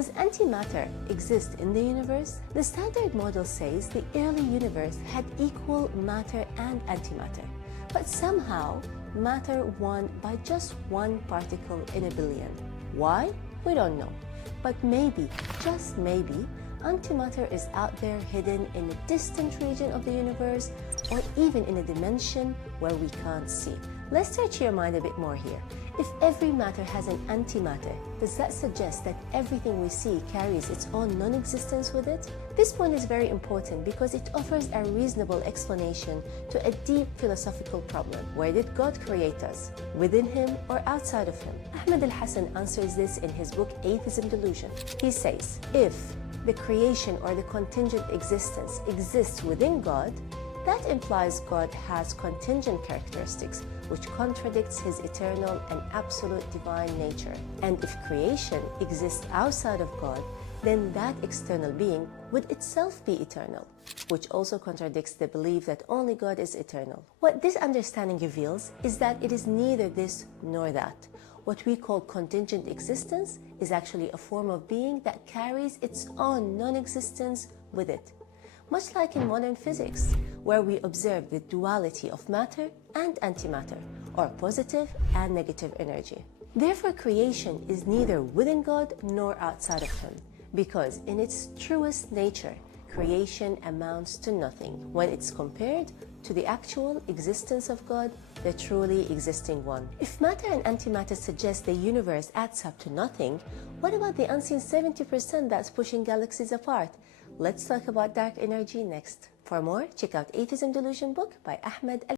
Does antimatter exist in the universe? The Standard Model says the early universe had equal matter and antimatter, but somehow matter won by just one particle in a billion. Why? We don't know. But maybe, just maybe, antimatter is out there hidden in a distant region of the universe, or even in a dimension where we can't see. Let's search your mind a bit more here. If every matter has an antimatter, does that suggest that everything we see carries its own non-existence with it? This point is very important because it offers a reasonable explanation to a deep philosophical problem. Where did God create us? Within Him or outside of Him? Ahmed Alhasan answers this in his book Atheism Delusion. He says, if the creation or the contingent existence exists within God, that implies God has contingent characteristics, which contradicts His eternal and absolute divine nature. And if creation exists outside of God, then that external being would itself be eternal, which also contradicts the belief that only God is eternal. What this understanding reveals is that it is neither this nor that. What we call contingent existence is actually a form of being that carries its own non-existence with it. Much like in modern physics, where we observe the duality of matter and antimatter, or positive and negative energy. Therefore, creation is neither within God nor outside of Him, because in its truest nature, creation amounts to nothing when it's compared to the actual existence of God, the truly existing one. If matter and antimatter suggest the universe adds up to nothing, what about the unseen 70% that's pushing galaxies apart? Let's talk about dark energy next. For more, check out Atheism Delusion book by Ahmed Alhasan.